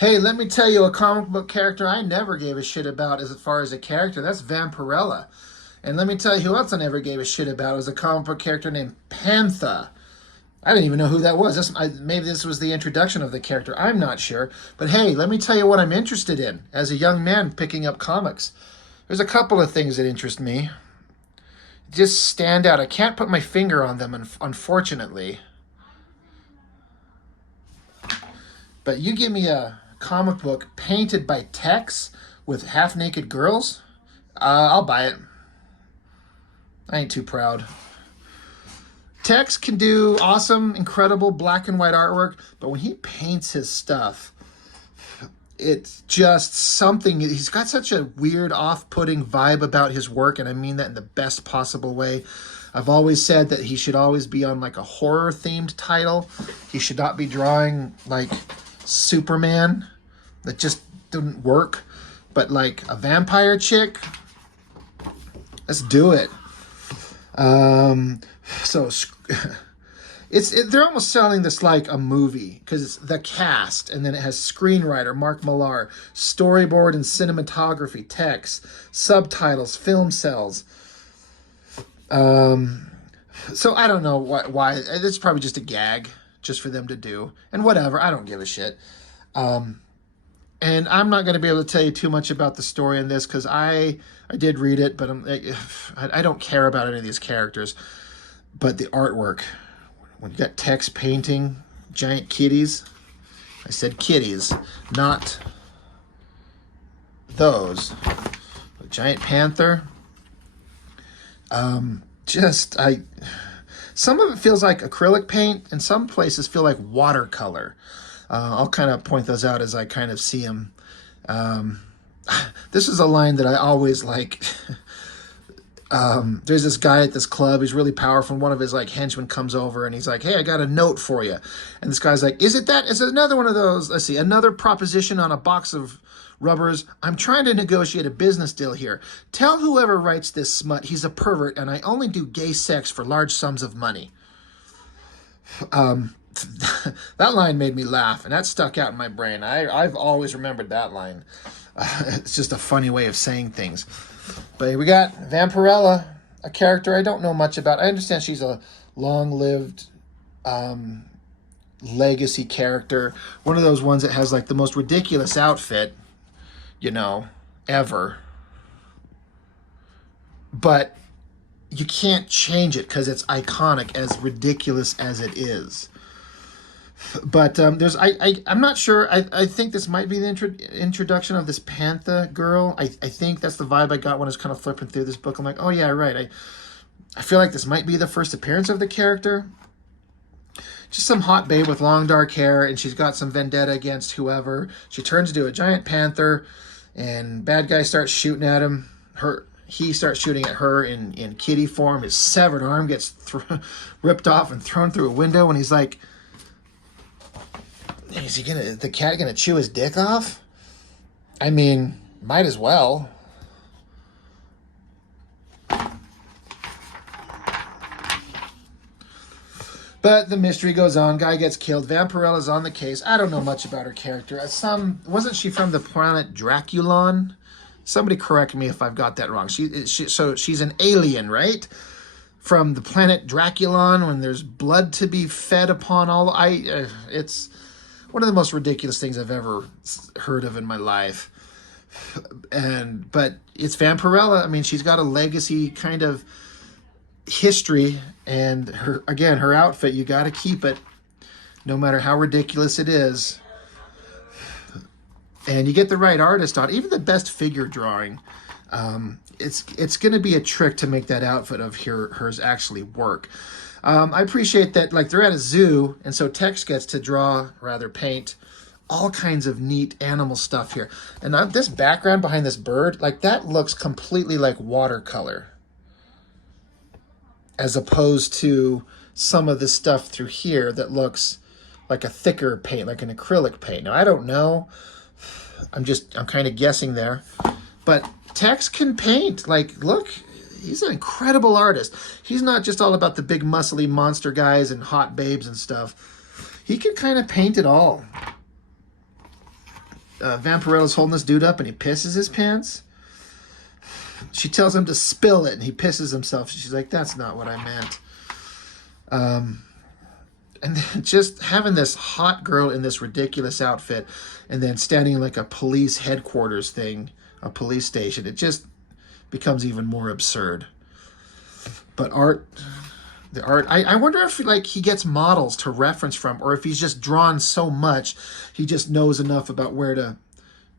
Hey, let me tell you a comic book character I never gave a shit about as far as a character. That's Vampirella. And let me tell you who else I never gave a shit about was a comic book character named Pantha. I didn't even know who that was. Maybe this was the introduction of the character. I'm not sure. But hey, let me tell you what I'm interested in as a young man picking up comics. There's a couple of things that interest me. Just stand out. I can't put my finger on them, unfortunately. But you give me a comic book painted by Tex with half-naked girls, I'll buy it. I ain't too proud. Tex can do awesome, incredible black and white artwork, but when he paints his stuff, it's just something. He's got such a weird, off-putting vibe about his work, and I mean that in the best possible way. I've always said that he should always be on like a horror-themed title. He should not be drawing like Superman. That just didn't work. But like a vampire chick, let's do it. So they're almost selling this like a movie because it's the cast, and then it has screenwriter Mark Millar, storyboard and cinematography, text, subtitles, film cells. So I don't know why. It's probably just a gag just for them to do, and whatever. I don't give a shit. And I'm not going to be able to tell you too much about the story in this because I did read it, but I don't care about any of these characters. But the artwork, when you got Tex painting giant kitties, I said kitties, not those. A giant panther. Some of it feels like acrylic paint, and some places feel like watercolor. I'll kind of point those out as I kind of see them. This is a line that I always like. There's this guy at this club. He's really powerful. And one of his like henchmen comes over and he's like, "Hey, I got a note for you." And this guy's like, "Is it that? Is it another one of those? Let's see, another proposition on a box of rubbers. I'm trying to negotiate a business deal here. Tell whoever writes this smut he's a pervert and I only do gay sex for large sums of money." That line made me laugh, and that stuck out in my brain. I've always remembered that line. It's just a funny way of saying things. But we got Vampirella, a character I don't know much about. I understand she's a long-lived legacy character. One of those ones that has like the most ridiculous outfit, ever. But you can't change it because it's iconic, as ridiculous as it is. But I'm not sure. I think this might be the introduction of this Pantha girl. I think that's the vibe I got when I was kind of flipping through this book. I'm like, oh yeah, right. I feel like this might be the first appearance of the character. Just some hot babe with long dark hair, and she's got some vendetta against whoever. She turns into a giant panther, and bad guy starts shooting at him. He starts shooting at her in kitty form. His severed arm gets ripped off and thrown through a window, and he's like, is the cat gonna chew his dick off? I mean, might as well. But the mystery goes on. Guy gets killed. Vampirella's on the case. I don't know much about her character. Wasn't she from the planet Draculon? Somebody correct me if I've got that wrong. So she's an alien, right? From the planet Draculon, when there's blood to be fed upon all. It's one of the most ridiculous things I've ever heard of in my life. But it's Vampirella. I mean, she's got a legacy kind of history, and her outfit, you got to keep it no matter how ridiculous it is. And you get the right artist on, even the best figure drawing. It's going to be a trick to make that outfit of hers actually work. I appreciate that, like, they're at a zoo, and so Tex gets to paint all kinds of neat animal stuff here. And this background behind this bird, like, that looks completely like watercolor, as opposed to some of the stuff through here that looks like a thicker paint, like an acrylic paint. Now, I don't know. I'm kind of guessing there. But Tex can paint. Like, look, he's an incredible artist. He's not just all about the big muscly monster guys and hot babes and stuff. He can kind of paint it all. Vampirella's holding this dude up and he pisses his pants. She tells him to spill it and he pisses himself. She's like, that's not what I meant. And then just having this hot girl in this ridiculous outfit and then standing in like a police headquarters thing, a police station, it just becomes even more absurd. But the art, I wonder if like he gets models to reference from, or if he's just drawn so much, he just knows enough about where to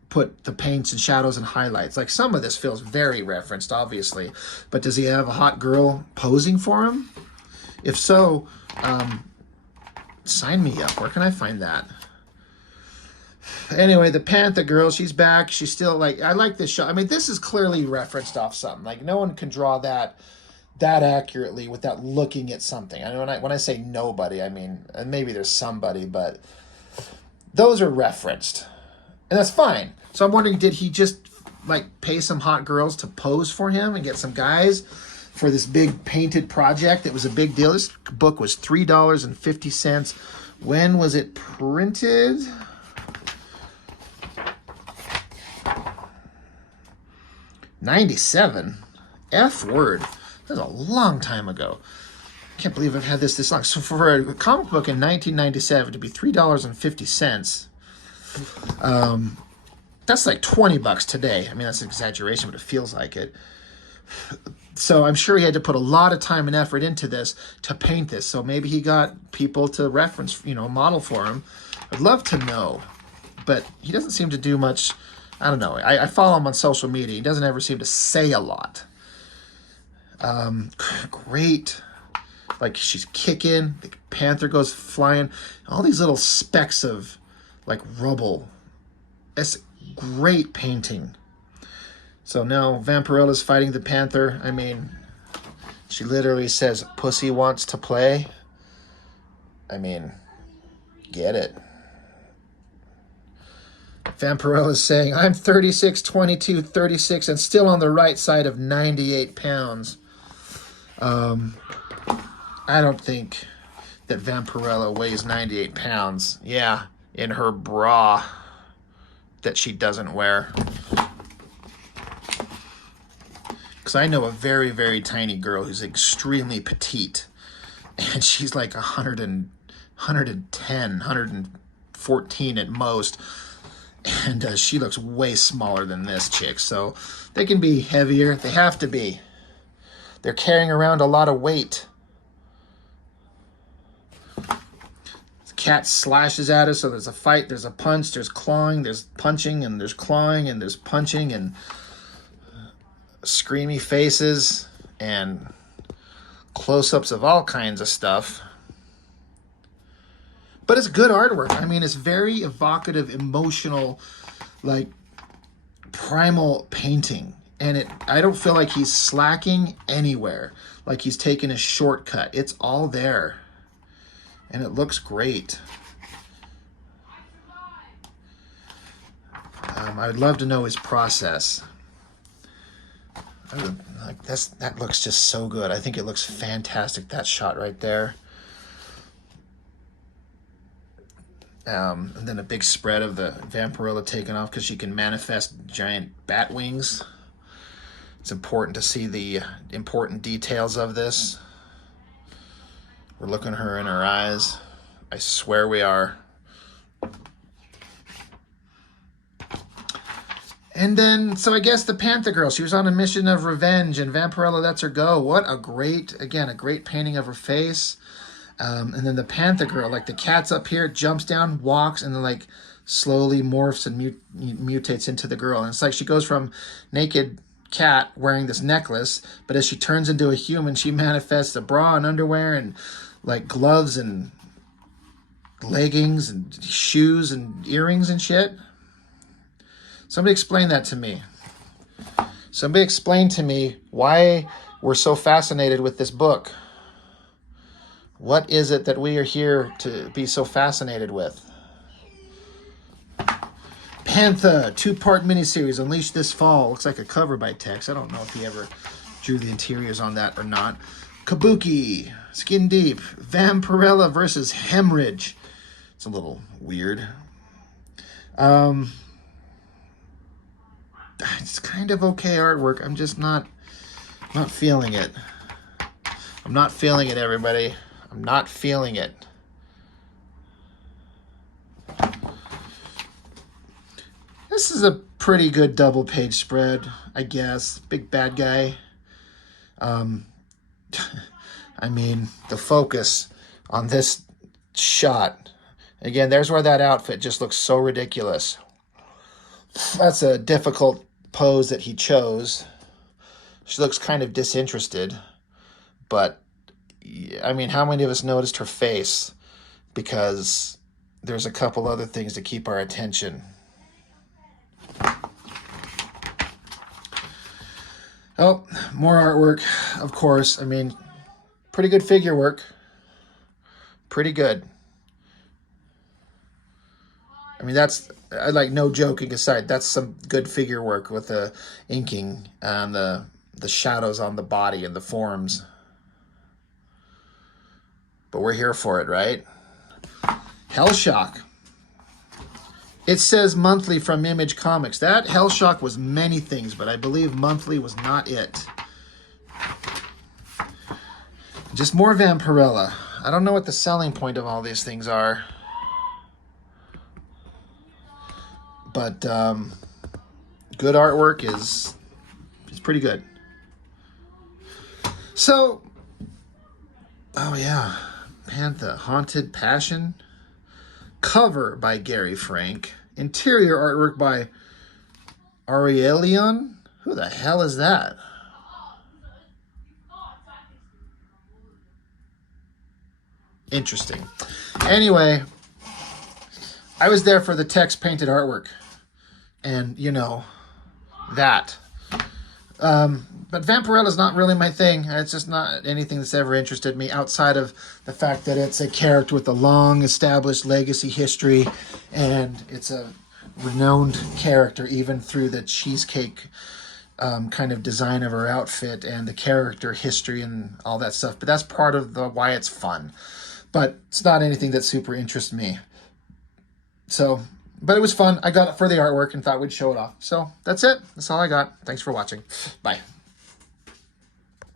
put the paints and shadows and highlights. Like some of this feels very referenced, obviously, but does he have a hot girl posing for him? If so, sign me up. Where can I find that? Anyway, the Pantha girl, she's back. She's still like, I like this shot. I mean, this is clearly referenced off something. Like no one can draw that accurately without looking at something. I know when I say nobody, I mean, and maybe there's somebody, but those are referenced. And that's fine. So I'm wondering, did he just like pay some hot girls to pose for him and get some guys for this big painted project? It was a big deal. This book was $3.50. When was it printed? '97. F word. That was a long time ago. I can't believe I've had this long. So for a comic book in 1997 to be $3.50, that's like $20 today. I mean, that's an exaggeration, but it feels like it. So I'm sure he had to put a lot of time and effort into this to paint this. So maybe he got people to reference, model for him. I'd love to know, but he doesn't seem to do much. I don't know. I follow him on social media. He doesn't ever seem to say a lot. Great. Like she's kicking. The panther goes flying. All these little specks of like rubble. It's great painting. So now Vampirella's fighting the panther. I mean, she literally says, "Pussy wants to play." I mean, get it. Vampirella's saying, "I'm 36, 22, 36, and still on the right side of 98 pounds. I don't think that Vampirella weighs 98 pounds. Yeah, in her bra that she doesn't wear. Because I know a very, very tiny girl who's extremely petite. And she's like 110, 114 at most. And she looks way smaller than this chick. So they can be heavier. They have to be. They're carrying around a lot of weight. The cat slashes at us, so there's a fight, there's a punch, there's clawing, there's punching, and there's clawing, and there's punching, and screamy faces, and close-ups of all kinds of stuff. But it's good artwork. I mean, it's very evocative, emotional, like primal painting. And I don't feel like he's slacking anywhere, like he's taking a shortcut. It's all there. And it looks great. I'd love to know his process. That looks just so good. I think it looks fantastic, that shot right there. And then a big spread of the Vampirella taking off because she can manifest giant bat wings. It's important to see the important details of this. We're looking her in her eyes. I swear we are. And then, so I guess the Panther girl, she was on a mission of revenge, and Vampirella lets her go. What a great, again, a great painting of her face. And then the Panther girl, like the cat's up here, jumps down, walks, and then like slowly morphs and mutates into the girl. And it's like she goes from naked cat wearing this necklace, but as she turns into a human, she manifests a bra and underwear and like gloves and leggings and shoes and earrings and shit. Somebody explain that to me. Somebody explain to me why we're so fascinated with this book. What is it that we are here to be so fascinated with? Pantha, 2-part miniseries, unleashed this fall. Looks like a cover by Tex. I don't know if he ever drew the interiors on that or not. Kabuki, Skin Deep, Vampirella versus Hemorrhage. It's a little weird. it's kind of okay artwork. I'm just not feeling it. I'm not feeling it, everybody. I'm not feeling it. This is a pretty good double page spread, I guess. Big bad guy. I mean, the focus on this shot. Again, there's where that outfit just looks so ridiculous. That's a difficult pose that he chose. She looks kind of disinterested. But, I mean, how many of us noticed her face? Because there's a couple other things to keep our attention. Oh, more artwork, of course. I mean, pretty good figure work. Pretty good. I mean, that's, like, no joking aside, that's some good figure work with the inking and the shadows on the body and the forms. But we're here for it, right? Hellshock. It says monthly from Image Comics. That Hellshock was many things, but I believe monthly was not it. Just more Vampirella. I don't know what the selling point of all these things are. But good artwork is pretty good. So, oh yeah, Pantha, Haunted Passion. Cover by Gary Frank. Interior artwork by Aurelion. Who the hell is that? Interesting. Anyway, I was there for the text painted artwork. And, you know, that. But Vampirella is not really my thing. It's just not anything that's ever interested me outside of the fact that it's a character with a long established legacy history, and it's a renowned character even through the cheesecake kind of design of her outfit and the character history and all that stuff. But that's part of why it's fun. But it's not anything that super interests me. So, but it was fun. I got it for the artwork and thought we'd show it off. So that's it. That's all I got. Thanks for watching. Bye.